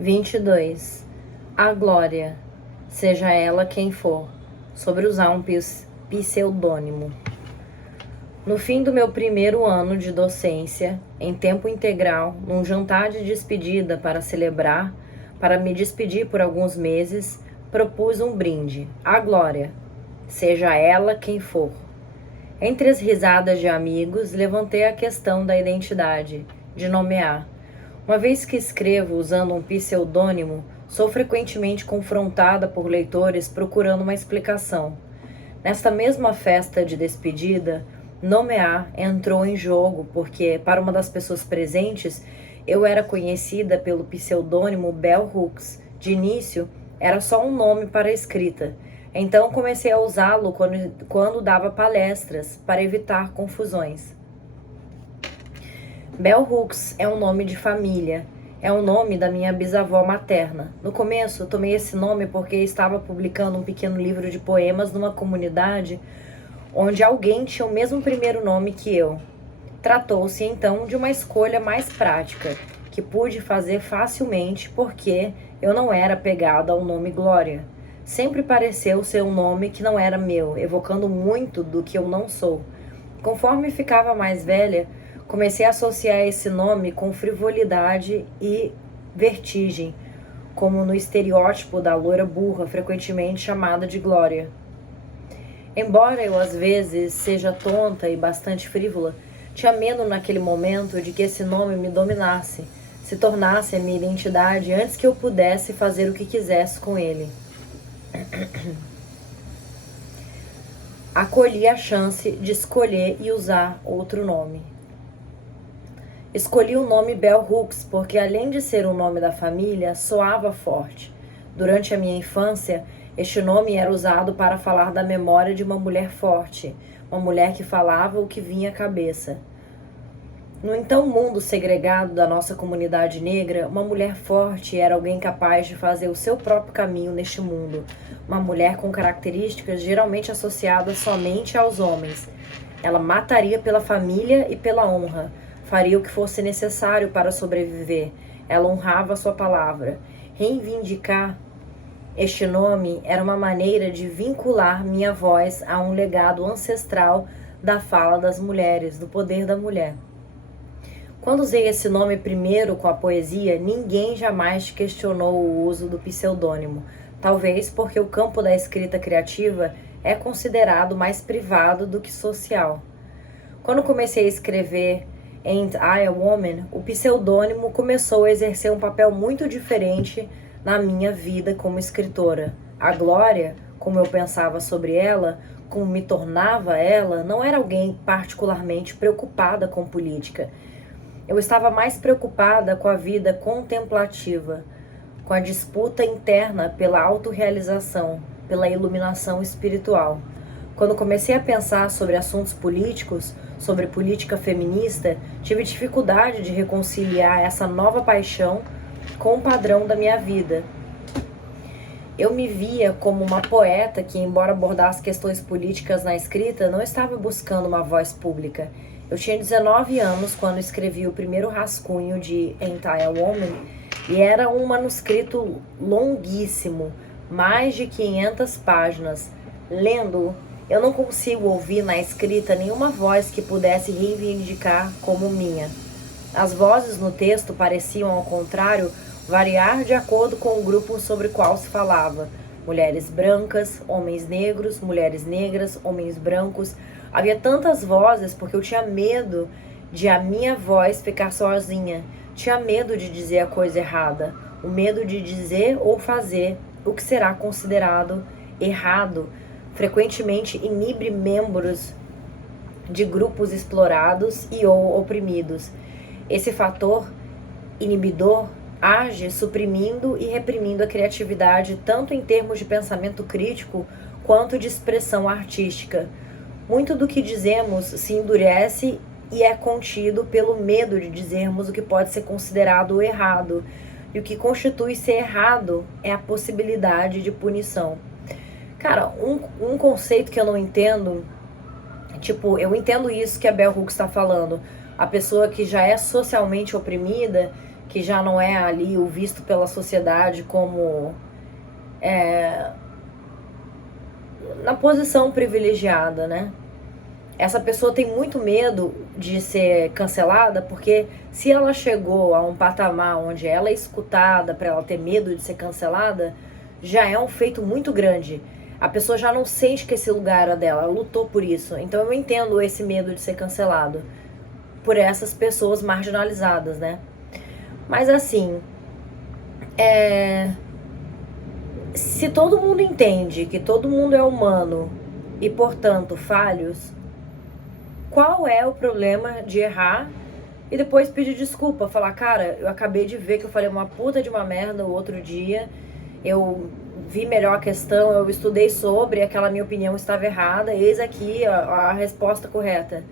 22. A glória, seja ela quem for, sobre usar um pseudônimo. No fim do meu primeiro ano de docência, em tempo integral, num jantar de despedida para me despedir por alguns meses, propus um brinde, à glória, seja ela quem for. Entre as risadas de amigos, levantei a questão da identidade, de nomear. Uma vez que escrevo usando um pseudônimo, sou frequentemente confrontada por leitores procurando uma explicação. Nesta mesma festa de despedida, nomear entrou em jogo porque, para uma das pessoas presentes, eu era conhecida pelo pseudônimo Bell Hooks. De início, era só um nome para a escrita. Então comecei a usá-lo quando dava palestras, para evitar confusões. Bell Hooks é um nome de família. É o nome da minha bisavó materna. No começo, tomei esse nome porque estava publicando um pequeno livro de poemas numa comunidade onde alguém tinha o mesmo primeiro nome que eu. Tratou-se, então, de uma escolha mais prática, que pude fazer facilmente porque eu não era apegada ao nome Glória. Sempre pareceu ser um nome que não era meu, evocando muito do que eu não sou. Conforme ficava mais velha, comecei a associar esse nome com frivolidade e vertigem, como no estereótipo da loira burra, frequentemente chamada de Glória. Embora eu às vezes seja tonta e bastante frívola, tinha medo naquele momento de que esse nome me dominasse, se tornasse a minha identidade antes que eu pudesse fazer o que quisesse com ele. Acolhi a chance de escolher e usar outro nome. Escolhi o nome Bell Hooks porque, além de ser o nome da família, soava forte. Durante a minha infância, este nome era usado para falar da memória de uma mulher forte, uma mulher que falava o que vinha à cabeça. No então mundo segregado da nossa comunidade negra, uma mulher forte era alguém capaz de fazer o seu próprio caminho neste mundo, uma mulher com características geralmente associadas somente aos homens. Ela mataria pela família e pela honra, faria o que fosse necessário para sobreviver. Ela honrava sua palavra. Reivindicar este nome era uma maneira de vincular minha voz a um legado ancestral da fala das mulheres, do poder da mulher. Quando usei esse nome primeiro com a poesia, ninguém jamais questionou o uso do pseudônimo, talvez porque o campo da escrita criativa é considerado mais privado do que social. Quando comecei a escrever Ain't I a Woman, o pseudônimo começou a exercer um papel muito diferente na minha vida como escritora. A Glória, como eu pensava sobre ela, como me tornava ela, não era alguém particularmente preocupada com política. Eu estava mais preocupada com a vida contemplativa, com a disputa interna pela autorrealização, pela iluminação espiritual. Quando comecei a pensar sobre assuntos políticos, sobre política feminista, tive dificuldade de reconciliar essa nova paixão com o padrão da minha vida. Eu me via como uma poeta que, embora abordasse questões políticas na escrita, não estava buscando uma voz pública. Eu tinha 19 anos quando escrevi o primeiro rascunho de Ain't I a Woman, e era um manuscrito longuíssimo, mais de 500 páginas. Lendo-o, eu não consigo ouvir na escrita nenhuma voz que pudesse reivindicar como minha. As vozes no texto pareciam, ao contrário, variar de acordo com o grupo sobre o qual se falava. Mulheres brancas, homens negros, mulheres negras, homens brancos. Havia tantas vozes porque eu tinha medo de a minha voz ficar sozinha. Tinha medo de dizer a coisa errada. O medo de dizer ou fazer o que será considerado errado frequentemente inibe membros de grupos explorados e ou oprimidos. Esse fator inibidor age suprimindo e reprimindo a criatividade tanto em termos de pensamento crítico quanto de expressão artística. Muito do que dizemos se endurece e é contido pelo medo de dizermos o que pode ser considerado errado, e o que constitui ser errado é a possibilidade de punição. Cara, um conceito que eu não entendo, tipo, eu entendo isso que a Bell Hooks está falando, a pessoa que já é socialmente oprimida que já não é ali o visto pela sociedade como na posição privilegiada, né? Essa pessoa tem muito medo de ser cancelada, porque se ela chegou a um patamar onde ela é escutada para ela ter medo de ser cancelada, já é um feito muito grande. A pessoa já não sente que esse lugar é dela, ela lutou por isso. Então eu entendo esse medo de ser cancelado por essas pessoas marginalizadas, né? Mas assim, se todo mundo entende que todo mundo é humano e, portanto, falhos, qual é o problema de errar e depois pedir desculpa? Falar, cara, eu acabei de ver que eu falei uma puta de uma merda o outro dia, eu vi melhor a questão, eu estudei sobre, aquela minha opinião estava errada, eis aqui a resposta correta.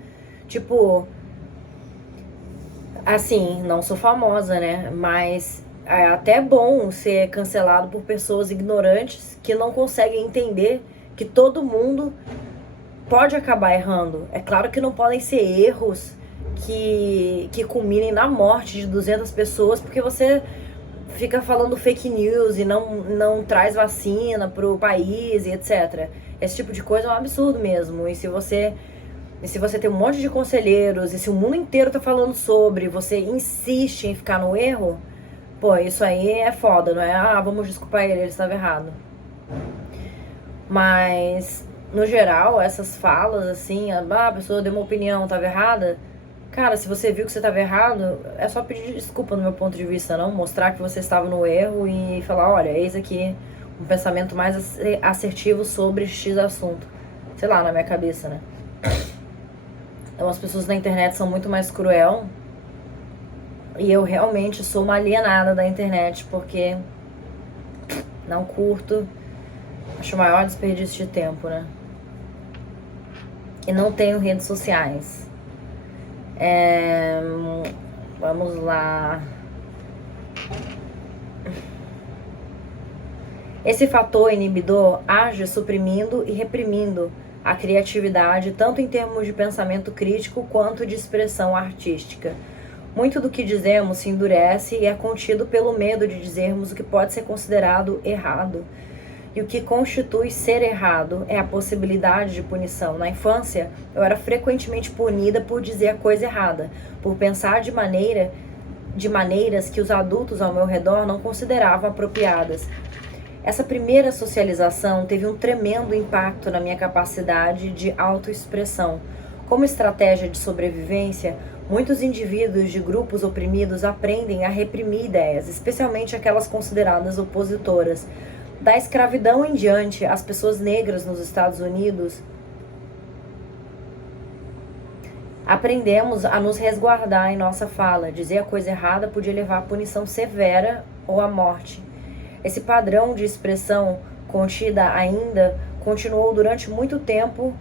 Tipo, assim, não sou famosa, né? Mas é até bom ser cancelado por pessoas ignorantes que não conseguem entender que todo mundo pode acabar errando. É claro que não podem ser erros que culminem na morte de 200 pessoas porque você fica falando fake news e não traz vacina pro país e etc. Esse tipo de coisa é um absurdo mesmo. E se você tem um monte de conselheiros e se o mundo inteiro tá falando sobre, você insiste em ficar no erro, pô, isso aí é foda, não é? Ah, vamos desculpar ele estava errado. Mas, no geral, essas falas assim, a pessoa deu uma opinião, estava errada. Cara, se você viu que você estava errado, é só pedir desculpa no meu ponto de vista, não? Mostrar que você estava no erro e falar, olha, eis aqui um pensamento mais assertivo sobre X assunto. Sei lá, na minha cabeça, né? Então as pessoas na internet são muito mais cruel. E eu realmente sou uma alienada da internet, porque não curto. Acho o maior desperdício de tempo, né? E não tenho redes sociais. Vamos lá. Esse fator inibidor age suprimindo e reprimindo a criatividade, tanto em termos de pensamento crítico quanto de expressão artística. Muito do que dizemos se endurece e é contido pelo medo de dizermos o que pode ser considerado errado. E o que constitui ser errado é a possibilidade de punição. Na infância, eu era frequentemente punida por dizer a coisa errada, por pensar de maneiras que os adultos ao meu redor não consideravam apropriadas. Essa primeira socialização teve um tremendo impacto na minha capacidade de autoexpressão. Como estratégia de sobrevivência, muitos indivíduos de grupos oprimidos aprendem a reprimir ideias, especialmente aquelas consideradas opositoras. Da escravidão em diante, as pessoas negras nos Estados Unidos aprendemos a nos resguardar em nossa fala. Dizer a coisa errada podia levar a punição severa ou à morte. Esse padrão de expressão contida ainda continuou durante muito tempo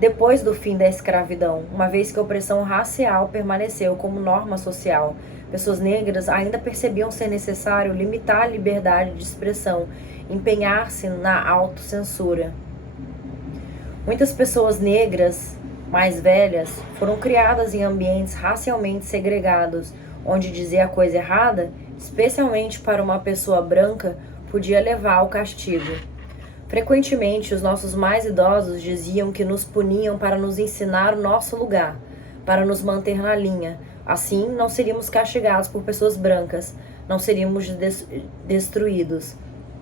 depois do fim da escravidão, uma vez que a opressão racial permaneceu como norma social. Pessoas negras ainda percebiam ser necessário limitar a liberdade de expressão, empenhar-se na autocensura. Muitas pessoas negras mais velhas foram criadas em ambientes racialmente segregados, onde dizer a coisa errada, especialmente para uma pessoa branca, podia levar ao castigo. Frequentemente, os nossos mais idosos diziam que nos puniam para nos ensinar o nosso lugar, para nos manter na linha. Assim, não seríamos castigados por pessoas brancas, não seríamos destruídos.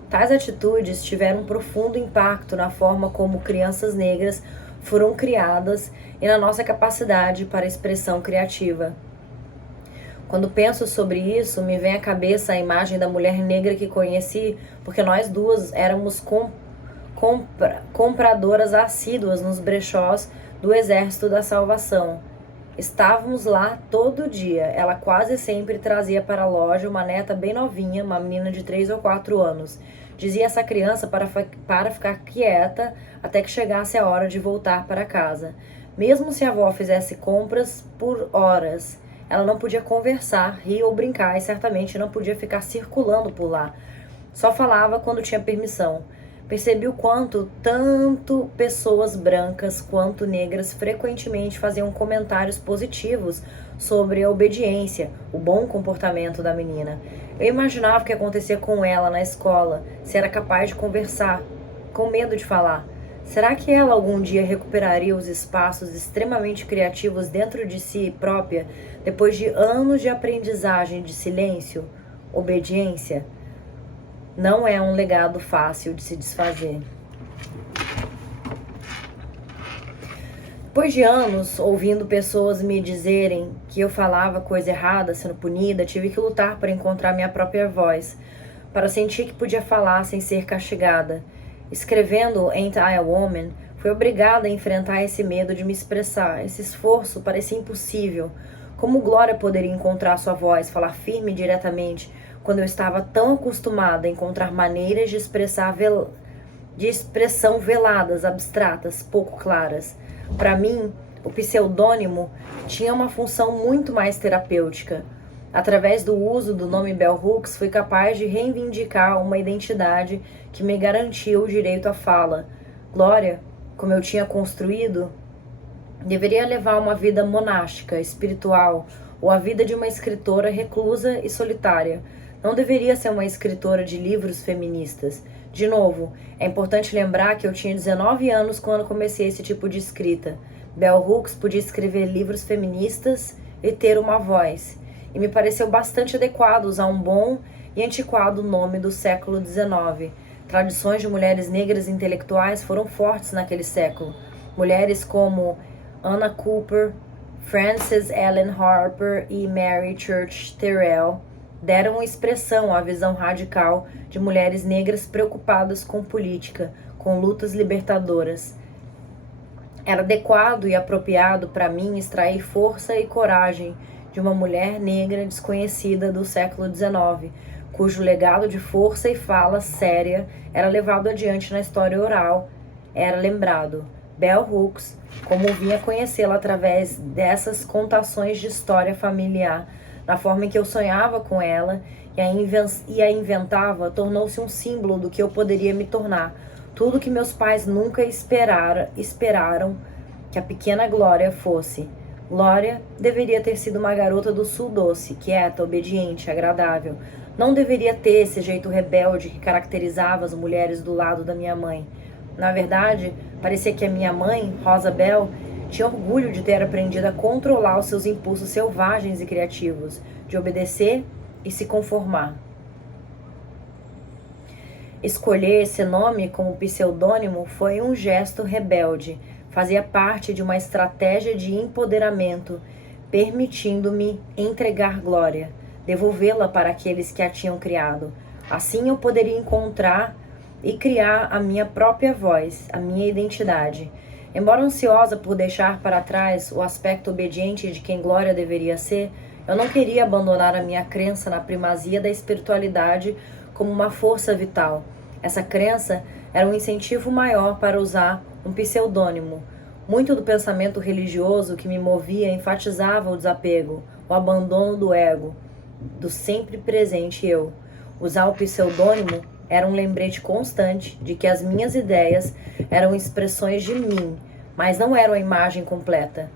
Tais atitudes tiveram um profundo impacto na forma como crianças negras foram criadas e na nossa capacidade para expressão criativa. Quando penso sobre isso, me vem à cabeça a imagem da mulher negra que conheci, porque nós duas éramos compradoras assíduas nos brechós do Exército da Salvação. Estávamos lá todo dia. Ela quase sempre trazia para a loja uma neta bem novinha, uma menina de 3 ou 4 anos. Dizia essa criança para ficar quieta até que chegasse a hora de voltar para casa. Mesmo se a avó fizesse compras por horas, ela não podia conversar, rir ou brincar e certamente não podia ficar circulando por lá. Só falava quando tinha permissão. percebi o quanto tanto pessoas brancas quanto negras frequentemente faziam comentários positivos sobre a obediência, o bom comportamento da menina. Eu imaginava o que acontecia com ela na escola, se era capaz de conversar, com medo de falar. Será que ela algum dia recuperaria os espaços extremamente criativos dentro de si própria, depois de anos de aprendizagem de silêncio, obediência? Não é um legado fácil de se desfazer. Depois de anos ouvindo pessoas me dizerem que eu falava coisa errada, sendo punida, tive que lutar para encontrar minha própria voz, para sentir que podia falar sem ser castigada. Escrevendo Ain't I a Woman, fui obrigada a enfrentar esse medo de me expressar. Esse esforço parecia impossível. Como Glória poderia encontrar sua voz, falar firme e diretamente, quando eu estava tão acostumada a encontrar maneiras de expressão veladas, abstratas, pouco claras? Para mim, o pseudônimo tinha uma função muito mais terapêutica. Através do uso do nome Bell Hooks, fui capaz de reivindicar uma identidade que me garantia o direito à fala. Glória, como eu tinha construído, deveria levar uma vida monástica, espiritual, ou a vida de uma escritora reclusa e solitária. Não deveria ser uma escritora de livros feministas. De novo, é importante lembrar que eu tinha 19 anos quando comecei esse tipo de escrita. Bell Hooks podia escrever livros feministas e ter uma voz. E me pareceu bastante adequado usar um bom e antiquado nome do século XIX. Tradições de mulheres negras intelectuais foram fortes naquele século. Mulheres como Anna Cooper, Frances Ellen Harper e Mary Church Terrell deram expressão à visão radical de mulheres negras preocupadas com política, com lutas libertadoras. Era adequado e apropriado para mim extrair força e coragem de uma mulher negra desconhecida do século XIX, cujo legado de força e fala séria era levado adiante na história oral, era lembrado. Bell Hooks, como vinha conhecê-la através dessas contações de história familiar, na forma em que eu sonhava com ela e a inventava, tornou-se um símbolo do que eu poderia me tornar. Tudo que meus pais nunca esperaram que a pequena Glória fosse. Glória deveria ter sido uma garota do sul doce, quieta, obediente, agradável. Não deveria ter esse jeito rebelde que caracterizava as mulheres do lado da minha mãe. Na verdade, parecia que a minha mãe, Rosa Bell, tinha orgulho de ter aprendido a controlar os seus impulsos selvagens e criativos, de obedecer e se conformar. Escolher esse nome como pseudônimo foi um gesto rebelde. Fazia parte de uma estratégia de empoderamento, permitindo-me entregar Glória, devolvê-la para aqueles que a tinham criado. Assim eu poderia encontrar e criar a minha própria voz, a minha identidade. Embora ansiosa por deixar para trás o aspecto obediente de quem Glória deveria ser, eu não queria abandonar a minha crença na primazia da espiritualidade como uma força vital. Essa crença era um incentivo maior para usar um pseudônimo. Muito do pensamento religioso que me movia enfatizava o desapego, o abandono do ego, do sempre presente eu. Usar o pseudônimo era um lembrete constante de que as minhas ideias eram expressões de mim, mas não eram a imagem completa.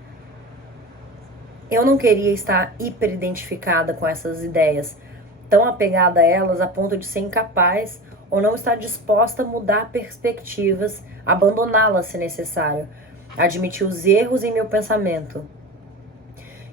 Eu não queria estar hiperidentificada com essas ideias, tão apegada a elas a ponto de ser incapaz ou não estar disposta a mudar perspectivas, abandoná-las se necessário, admitir os erros em meu pensamento.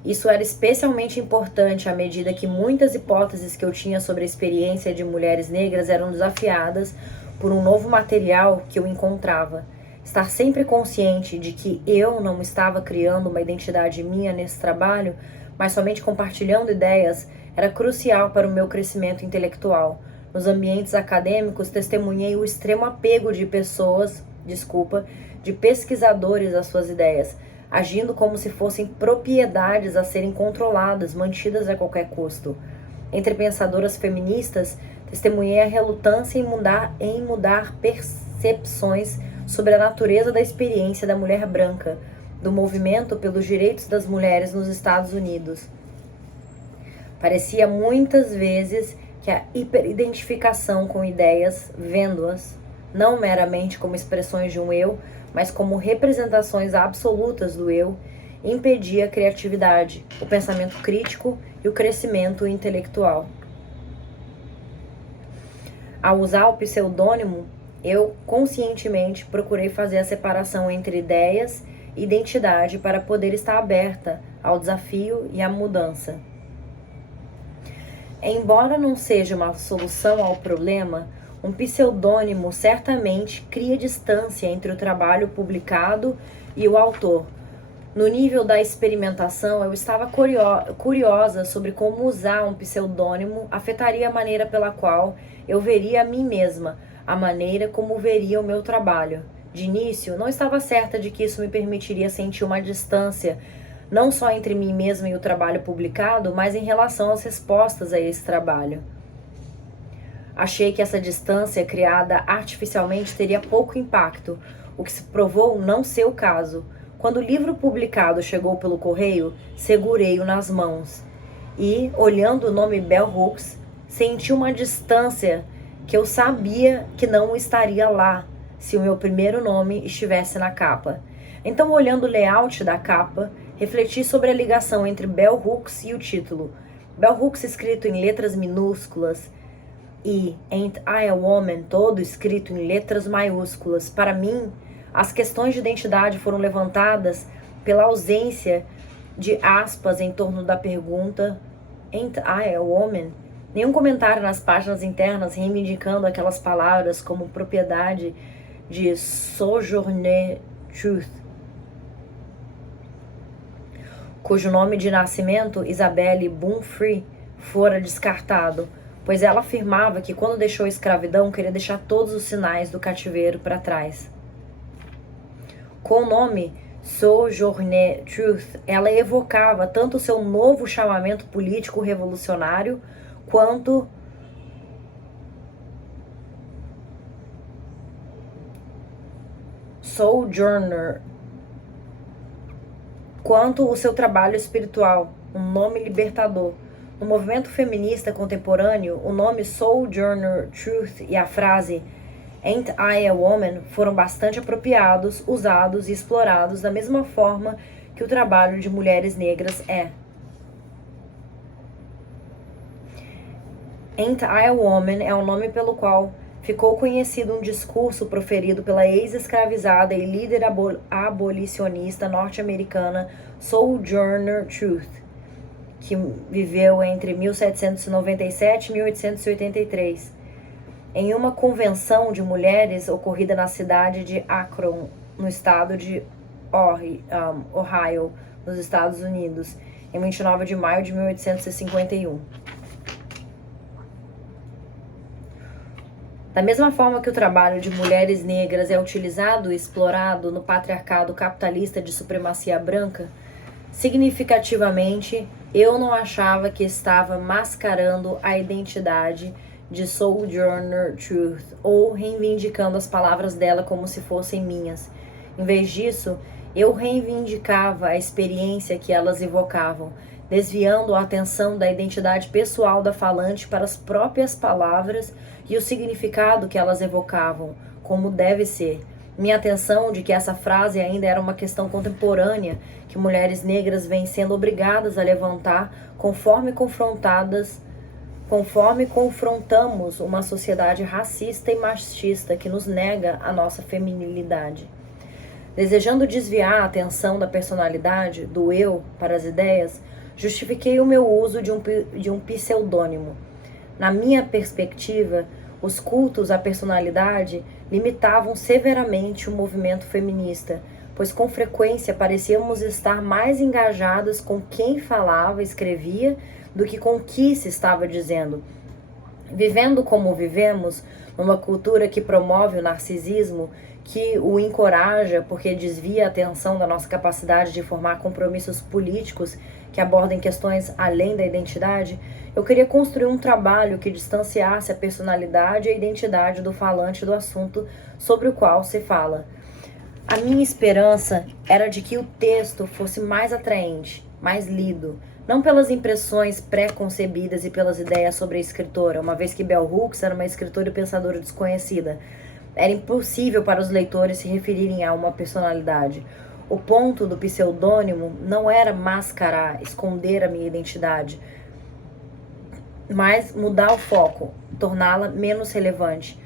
Isso era especialmente importante à medida que muitas hipóteses que eu tinha sobre a experiência de mulheres negras eram desafiadas por um novo material que eu encontrava. Estar sempre consciente de que eu não estava criando uma identidade minha nesse trabalho, mas somente compartilhando ideias, era crucial para o meu crescimento intelectual. Nos ambientes acadêmicos, testemunhei o extremo apego de de pesquisadores às suas ideias, agindo como se fossem propriedades a serem controladas, mantidas a qualquer custo. Entre pensadoras feministas, testemunhei a relutância em mudar percepções sobre a natureza da experiência da mulher branca, do movimento pelos direitos das mulheres nos Estados Unidos. Parecia muitas vezes que a hiperidentificação com ideias, vendo-as, não meramente como expressões de um eu, mas como representações absolutas do eu, impedia a criatividade, o pensamento crítico e o crescimento intelectual. Ao usar o pseudônimo, eu conscientemente procurei fazer a separação entre ideias e identidade para poder estar aberta ao desafio e à mudança. Embora não seja uma solução ao problema, um pseudônimo certamente cria distância entre o trabalho publicado e o autor. No nível da experimentação, eu estava curiosa sobre como usar um pseudônimo afetaria a maneira pela qual eu veria a mim mesma, a maneira como veria o meu trabalho. De início, não estava certa de que isso me permitiria sentir uma distância, não só entre mim mesma e o trabalho publicado, mas em relação às respostas a esse trabalho. Achei que essa distância criada artificialmente teria pouco impacto, o que se provou não ser o caso. Quando o livro publicado chegou pelo correio, segurei-o nas mãos e, olhando o nome Bell Hooks, senti uma distância que eu sabia que não estaria lá se o meu primeiro nome estivesse na capa. Então, olhando o layout da capa, refleti sobre a ligação entre Bell Hooks e o título. Bell Hooks escrito em letras minúsculas e Ain't I a Woman todo escrito em letras maiúsculas. Para mim, as questões de identidade foram levantadas pela ausência de aspas em torno da pergunta Ain't I a Woman? Nenhum comentário nas páginas internas reivindicando aquelas palavras como propriedade de Sojourner Truth, cujo nome de nascimento, Isabelle Bunfree, fora descartado, pois ela afirmava que quando deixou a escravidão queria deixar todos os sinais do cativeiro para trás. Com o nome Sojourner Truth, ela evocava tanto o seu novo chamamento político revolucionário quanto Sojourner, quanto o seu trabalho espiritual, um nome libertador. No movimento feminista contemporâneo, o nome Sojourner Truth e a frase Ain't I a Woman foram bastante apropriados, usados e explorados da mesma forma que o trabalho de mulheres negras é. Ain't I a Woman é o nome pelo qual ficou conhecido um discurso proferido pela ex-escravizada e líder abolicionista norte-americana Sojourner Truth, que viveu entre 1797 e 1883, em uma convenção de mulheres ocorrida na cidade de Akron, no estado de Ohio, nos Estados Unidos, em 29 de maio de 1851. Da mesma forma que o trabalho de mulheres negras é utilizado e explorado no patriarcado capitalista de supremacia branca, significativamente, eu não achava que estava mascarando a identidade de Sojourner Truth ou reivindicando as palavras dela como se fossem minhas. Em vez disso, eu reivindicava a experiência que elas evocavam, desviando a atenção da identidade pessoal da falante para as próprias palavras e o significado que elas evocavam, como deve ser. Minha atenção de que essa frase ainda era uma questão contemporânea que mulheres negras vêm sendo obrigadas a levantar conforme confrontamos uma sociedade racista e machista que nos nega a nossa feminilidade. Desejando desviar a atenção da personalidade, do eu, para as ideias, justifiquei o meu uso de um pseudônimo. Na minha perspectiva, os cultos à personalidade limitavam severamente o movimento feminista, pois com frequência parecíamos estar mais engajadas com quem falava e escrevia do que com o que se estava dizendo. Vivendo como vivemos, numa cultura que promove o narcisismo, que o encoraja porque desvia a atenção da nossa capacidade de formar compromissos políticos que abordem questões além da identidade, eu queria construir um trabalho que distanciasse a personalidade e a identidade do falante do assunto sobre o qual se fala. A minha esperança era de que o texto fosse mais atraente, mais lido, não pelas impressões pré-concebidas e pelas ideias sobre a escritora, uma vez que Bell Hooks era uma escritora e pensadora desconhecida, Era impossível para os leitores se referirem a uma personalidade. O ponto do pseudônimo não era mascarar, esconder a minha identidade, mas mudar o foco, torná-la menos relevante.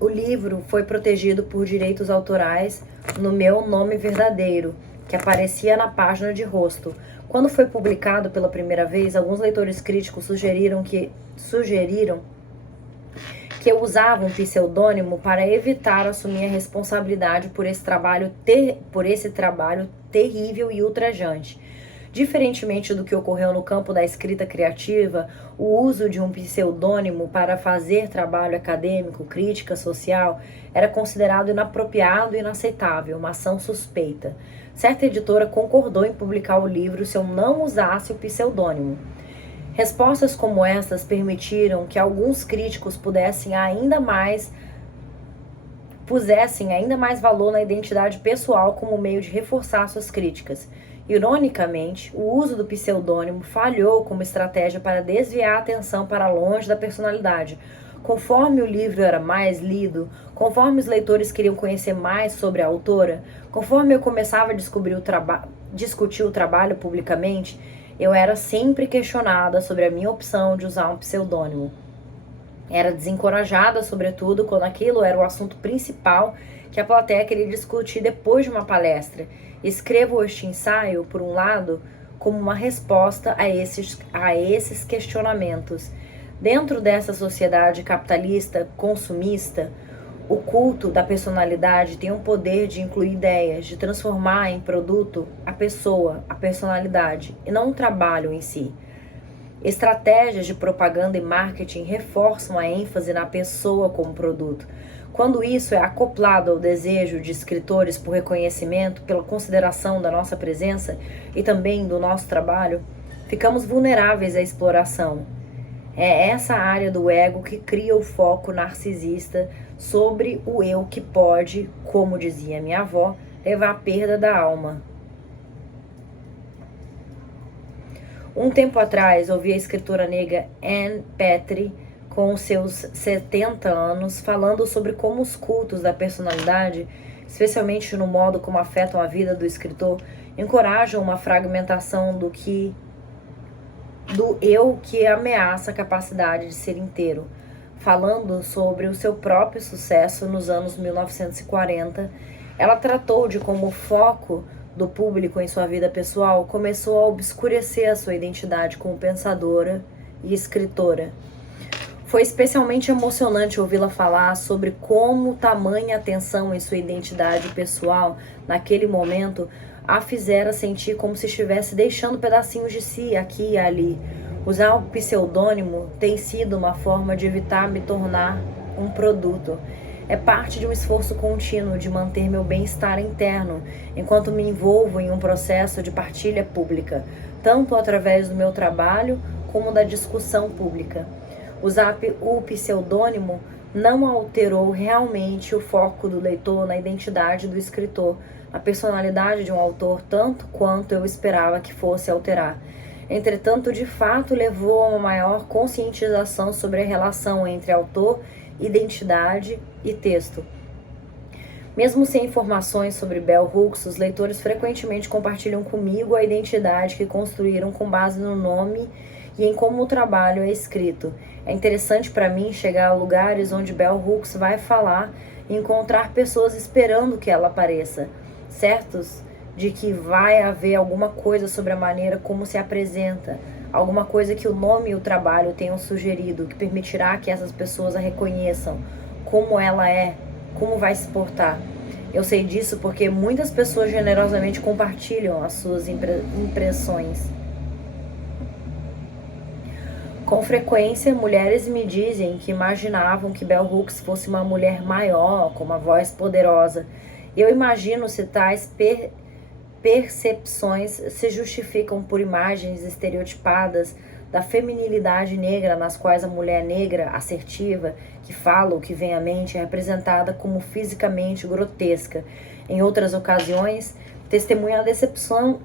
O livro foi protegido por direitos autorais no meu nome verdadeiro, que aparecia na página de rosto. Quando foi publicado pela primeira vez, alguns leitores críticos sugeriram que eu usava um pseudônimo para evitar assumir a responsabilidade por esse trabalho terrível e ultrajante. Diferentemente do que ocorreu no campo da escrita criativa, o uso de um pseudônimo para fazer trabalho acadêmico, crítica social, era considerado inapropriado e inaceitável, uma ação suspeita. Certa editora concordou em publicar o livro se eu não usasse o pseudônimo. Respostas como estas permitiram que alguns críticos pusessem ainda mais valor na identidade pessoal como meio de reforçar suas críticas. Ironicamente, o uso do pseudônimo falhou como estratégia para desviar a atenção para longe da personalidade. Conforme o livro era mais lido, conforme os leitores queriam conhecer mais sobre a autora, conforme eu começava a discutir o trabalho publicamente, eu era sempre questionada sobre a minha opção de usar um pseudônimo. Era desencorajada, sobretudo, quando aquilo era o assunto principal que a plateia queria discutir depois de uma palestra. Escrevo este ensaio, por um lado, como uma resposta a esses questionamentos. Dentro dessa sociedade capitalista, consumista, o culto da personalidade tem o poder de incluir ideias, de transformar em produto a pessoa, a personalidade, e não o trabalho em si. Estratégias de propaganda e marketing reforçam a ênfase na pessoa como produto. Quando isso é acoplado ao desejo de escritores por reconhecimento, pela consideração da nossa presença e também do nosso trabalho, ficamos vulneráveis à exploração. É essa área do ego que cria o foco narcisista sobre o eu que pode, como dizia minha avó, levar à perda da alma. Um tempo atrás, ouvi a escritora negra Ann Petrie, com seus 70 anos, falando sobre como os cultos da personalidade, especialmente no modo como afetam a vida do escritor, encorajam uma fragmentação do eu que ameaça a capacidade de ser inteiro. Falando sobre o seu próprio sucesso nos anos 1940, ela tratou de como o foco do público em sua vida pessoal começou a obscurecer a sua identidade como pensadora e escritora. Foi especialmente emocionante ouvi-la falar sobre como tamanha atenção em sua identidade pessoal, naquele momento, a fizera sentir como se estivesse deixando pedacinhos de si aqui e ali. Usar o pseudônimo tem sido uma forma de evitar me tornar um produto. É parte de um esforço contínuo de manter meu bem-estar interno, enquanto me envolvo em um processo de partilha pública, tanto através do meu trabalho como da discussão pública. Usar o pseudônimo não alterou realmente o foco do leitor na identidade do escritor, na personalidade de um autor, tanto quanto eu esperava que fosse alterar. Entretanto, de fato, levou a uma maior conscientização sobre a relação entre autor, identidade e texto. Mesmo sem informações sobre Bell Hooks, os leitores frequentemente compartilham comigo a identidade que construíram com base no nome e em como o trabalho é escrito. É interessante para mim chegar a lugares onde Bell Hooks vai falar e encontrar pessoas esperando que ela apareça, certos de que vai haver alguma coisa sobre a maneira como se apresenta, alguma coisa que o nome e o trabalho tenham sugerido, que permitirá que essas pessoas a reconheçam, como ela é, como vai se portar. Eu sei disso porque muitas pessoas generosamente compartilham as suas impressões. Com frequência, mulheres me dizem que imaginavam que Bell Hooks fosse uma mulher maior, com uma voz poderosa. Eu imagino se tais percepções se justificam por imagens estereotipadas da feminilidade negra, nas quais a mulher negra, assertiva, que fala o que vem à mente, é representada como fisicamente grotesca. Em outras ocasiões, testemunho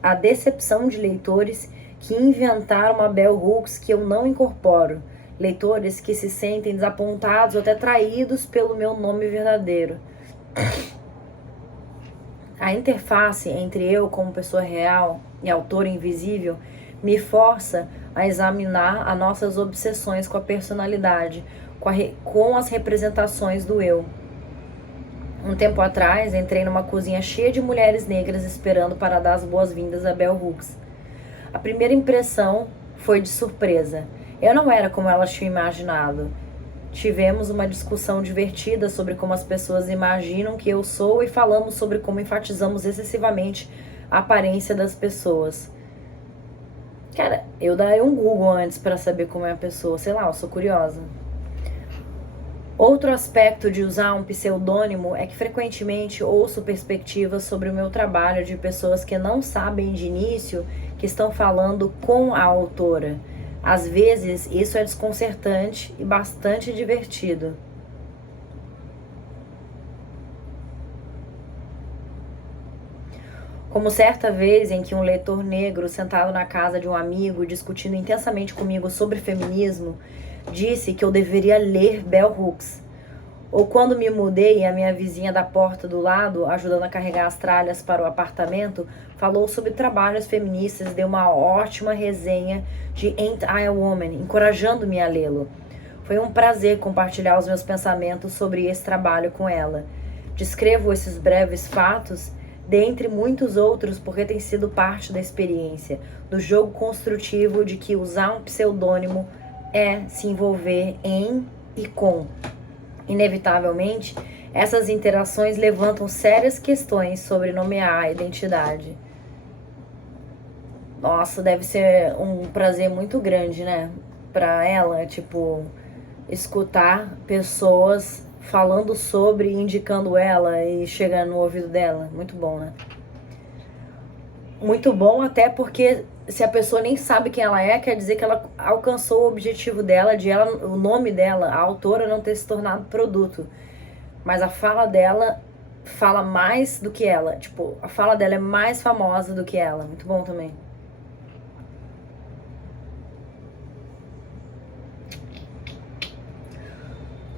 a decepção de leitores que inventaram uma Bell Hooks que eu não incorporo. leitores que se sentem desapontados ou até traídos pelo meu nome verdadeiro. A interface entre eu como pessoa real e autor invisível me força a examinar as nossas obsessões com a personalidade, com as representações do eu. Um tempo atrás, entrei numa cozinha cheia de mulheres negras esperando para dar as boas-vindas a Bell Hooks. A primeira impressão foi de surpresa. Eu não era como elas tinham imaginado. Tivemos uma discussão divertida sobre como as pessoas imaginam que eu sou e falamos sobre como enfatizamos excessivamente a aparência das pessoas. Cara, eu daria um Google antes para saber como é a pessoa. Sei lá, eu sou curiosa. Outro aspecto de usar um pseudônimo é que frequentemente ouço perspectivas sobre o meu trabalho de pessoas que não sabem de início que estão falando com a autora. Às vezes, isso é desconcertante e bastante divertido. Como certa vez em que um leitor negro, sentado na casa de um amigo, discutindo intensamente comigo sobre feminismo, disse que eu deveria ler Bell Hooks. Ou quando me mudei, a minha vizinha da porta do lado, ajudando a carregar as tralhas para o apartamento, falou sobre trabalhos feministas e deu uma ótima resenha de Ain't I a Woman, encorajando-me a lê-lo. Foi um prazer compartilhar os meus pensamentos sobre esse trabalho com ela. Descrevo esses breves fatos, dentre muitos outros, porque tem sido parte da experiência, do jogo construtivo de que usar um pseudônimo é se envolver em e com. Inevitavelmente, essas interações levantam sérias questões sobre nomear a identidade. Nossa, deve ser um prazer muito grande, né? Pra ela, tipo, escutar pessoas falando sobre, indicando ela e chegando no ouvido dela. Muito bom, né? Muito bom até porque se a pessoa nem sabe quem ela é, quer dizer que ela alcançou o objetivo dela, o nome dela, a autora não ter se tornado produto. Mas a fala dela fala mais do que ela. Tipo, a fala dela é mais famosa do que ela. Muito bom também.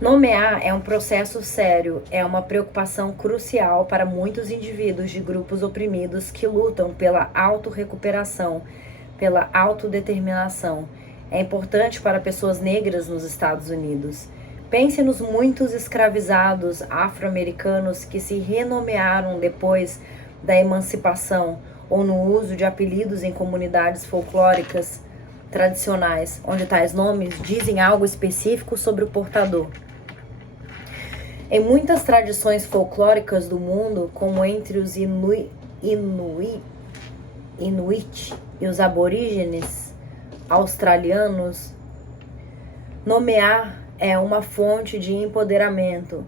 Nomear é um processo sério, é uma preocupação crucial para muitos indivíduos de grupos oprimidos que lutam pela autorrecuperação, pela autodeterminação. É importante para pessoas negras nos Estados Unidos. Pense nos muitos escravizados afro-americanos que se renomearam depois da emancipação ou no uso de apelidos em comunidades folclóricas tradicionais, onde tais nomes dizem algo específico sobre o portador. Em muitas tradições folclóricas do mundo, como entre os Inuit e os aborígenes australianos, nomear é uma fonte de empoderamento,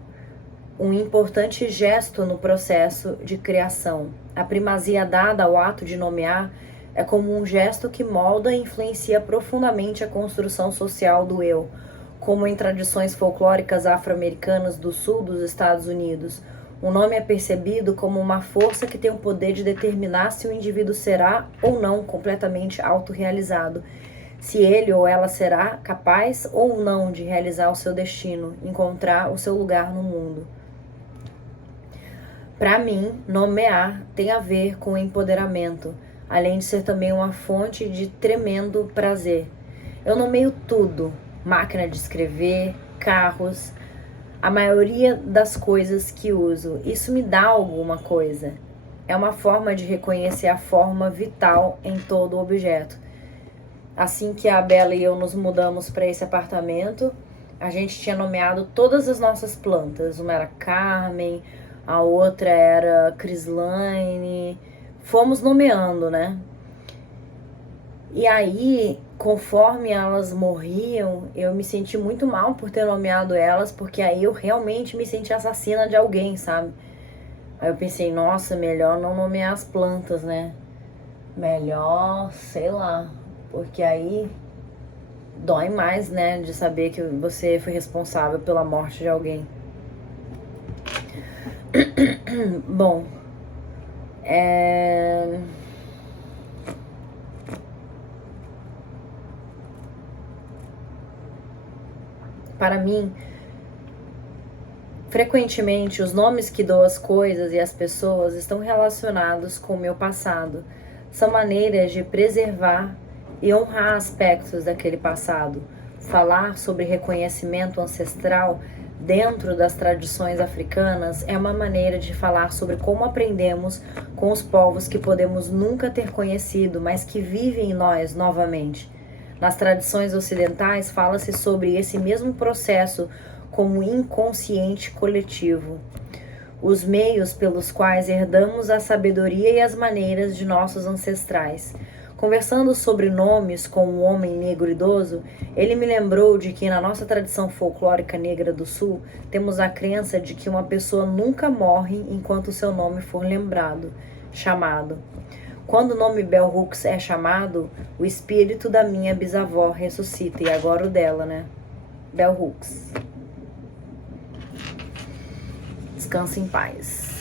um importante gesto no processo de criação. A primazia dada ao ato de nomear é como um gesto que molda e influencia profundamente a construção social do eu, como em tradições folclóricas afro-americanas do sul dos Estados Unidos. O nome é percebido como uma força que tem o poder de determinar se o indivíduo será ou não completamente autorrealizado, se ele ou ela será capaz ou não de realizar o seu destino, encontrar o seu lugar no mundo. Para mim, nomear tem a ver com empoderamento, além de ser também uma fonte de tremendo prazer. Eu nomeio tudo: máquina de escrever, carros, a maioria das coisas que uso. Isso me dá alguma coisa. É uma forma de reconhecer a forma vital em todo objeto. Assim que a Bela e eu nos mudamos para esse apartamento, a gente tinha nomeado todas as nossas plantas. Uma era Carmen, a outra era Crislaine. Fomos nomeando, né? E aí, conforme elas morriam, eu me senti muito mal por ter nomeado elas, porque aí eu realmente me senti assassina de alguém, sabe? Aí eu pensei, nossa, melhor não nomear as plantas, né? Melhor, sei lá, porque aí dói mais, né, de saber que você foi responsável pela morte de alguém. Bom, Para mim, frequentemente, os nomes que dou às coisas e às pessoas estão relacionados com o meu passado. São maneiras de preservar e honrar aspectos daquele passado. Falar sobre reconhecimento ancestral dentro das tradições africanas é uma maneira de falar sobre como aprendemos com os povos que podemos nunca ter conhecido, mas que vivem em nós novamente. Nas tradições ocidentais, fala-se sobre esse mesmo processo como inconsciente coletivo, os meios pelos quais herdamos a sabedoria e as maneiras de nossos ancestrais. Conversando sobre nomes com um homem negro idoso, ele me lembrou de que na nossa tradição folclórica negra do Sul, temos a crença de que uma pessoa nunca morre enquanto seu nome for lembrado, chamado. Quando o nome Bell Hooks é chamado, o espírito da minha bisavó ressuscita, e agora o dela, né? Bell Hooks. Descanse em paz.